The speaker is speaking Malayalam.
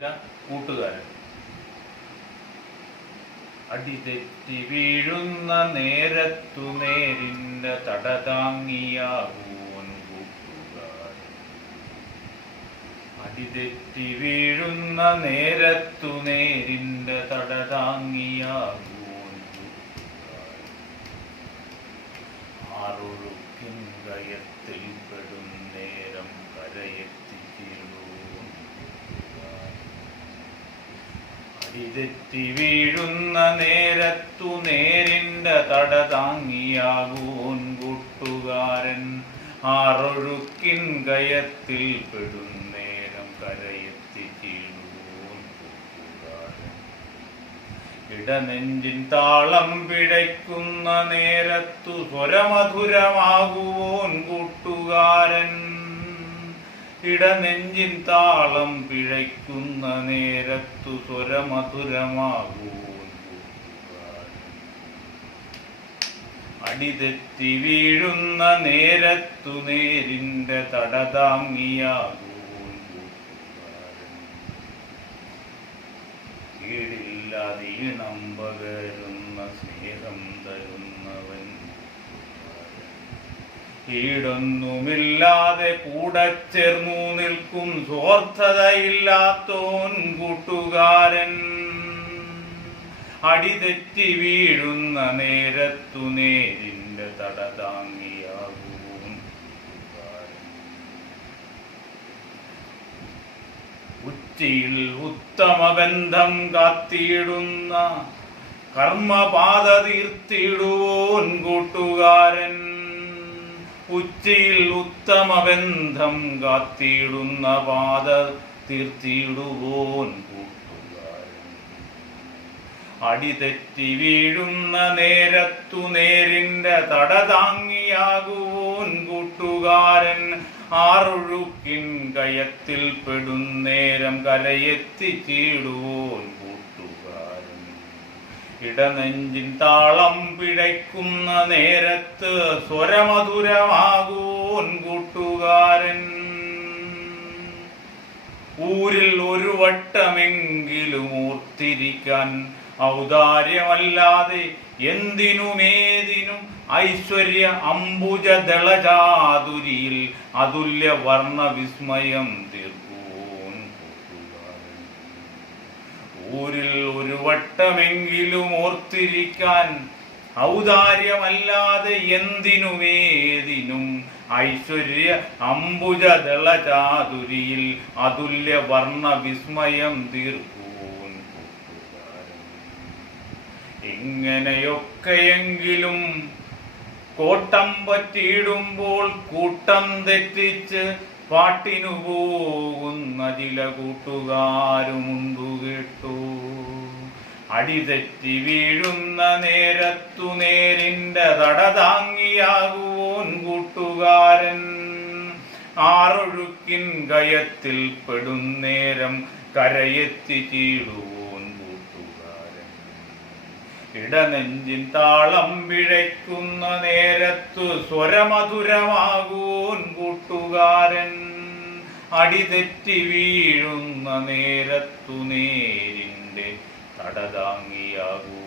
കൂട്ടുകാരൻ. അടിതെറ്റി വീഴുന്ന നേരത്തു നേരിന്റെ തടതാങ്ങിയാകൂൻ കൂട്ടുകാരൻ. അടിതെറ്റി വീഴുന്ന നേരത്തു നേരിന്റെ തടതാങ്ങിയാകൂൻ ആറൊഴുക്കിൻ കയത്തിൽ പെടും നേരം കരയെത്തിക്കീഴൂൻ അടിതെറ്റി വീഴുന്ന നേരത്തു നേരിന്റെ തട താങ്ങിയാകൂൻ കൂട്ടുകാരൻ ആറൊഴുക്കിൻ കയത്തിൽ പെടുന്നേരം നേരം കരയെത്തി ഇടനെഞ്ചിൻ താളം പിഴയ്ക്കുന്ന നേരത്തു സ്വരമധുരമാകുവോൻ കൂട്ടുകാരൻ ഇടനെഞ്ചിൻ താളം പിഴയ്ക്കുന്ന നേരത്തു സ്വരമധുരമാകൂ അടിതെത്തി വീഴുന്ന നേരത്തു നേരിന്റെ തടതാങ്ങിയാകുവോൻ കൂട്ടുകാരൻ കീഴില്ലാതീണം പകരുന്ന ഈടൊന്നുമില്ലാതെ കൂടെ ചേർന്നു നിൽക്കും സ്വാർത്ഥതയില്ലാത്തോൻ കൂട്ടുകാരൻ. അടിതെറ്റി വീഴുന്ന നേരത്തു നേരിന്റെ തടതാങ്ങിയാകും ഉച്ചയിൽ ഉത്തമ ബന്ധം കാത്തിയിടുന്ന കർമ്മപാത തീർത്തിടുവോൻ കൂട്ടുകാരൻ. ഉച്ചിയിൽ ഉത്തമബന്ധം കാത്തിയിടുന്ന പാത തീർത്തിടുവോൻ കൂട്ടുകാരൻ. അടിതെറ്റി വീഴുന്ന നേരത്തു നേരിന്റെ തടതാങ്ങിയാകുവോൻ കൂട്ടുകാരൻ. ആറൊഴുക്കിൻ കയത്തിൽ പെടുന്നേരം കരയെത്തി ചീടുവോൻ കൂട്ടുകാരൻ. ഇടനെഞ്ചിൻ താളം പിഴയ്ക്കുന്ന നേരത്ത് സ്വരമധുരമാകൂൻ കൂട്ടുകാരൻ ഊരിൽ ഒരു വട്ടമെങ്കിലും ഓർത്തിരിക്കാൻ ഔദാര്യമല്ലാതെ എന്തിനുമേതിനും ഐശ്വര്യ അംബുജ ദളചാതുരിയിൽ അതുല്യ വർണ വിസ്മയം തീർക്കൂൻ കൂട്ടുകാരൻ ഊരിൽ ഒരു വട്ടമെങ്കിലും ഓർത്തിരിക്കാൻ ഔദാര്യമല്ലാതെ എന്തിനുമേതിനും ഐശ്വര്യ അംബുജദള ചാതുരിയിൽ അതുല്യ വർണ വിസ്മയം തീർക്കൂൻ ഇങ്ങനെയൊക്കെയെങ്കിലും കോട്ടം പറ്റിയിടുമ്പോൾ കൂട്ടം തെറ്റിച്ച് പാട്ടിനു പോകുന്ന കൂട്ടുകാരുമുണ്ടു കേട്ടു. അടിതെറ്റി വീഴുന്ന നേരത്തു നേരിന്റെ തടതാങ്ങിയാകുവോൻ കൂട്ടുകാരൻ. ആറൊഴുക്കിൻ കയത്തിൽ പെടുന്നേരം കരയെത്തി ചീടുവോ ഇടനെഞ്ചിൻ വിഴയ്ക്കുന്ന നേരത്തു സ്വരമധുരമാകൂൻ കൂട്ടുകാരൻ അടിതെറ്റി വീഴുന്ന നേരത്തു നേരിന്റെ തടതാങ്ങിയാകൂ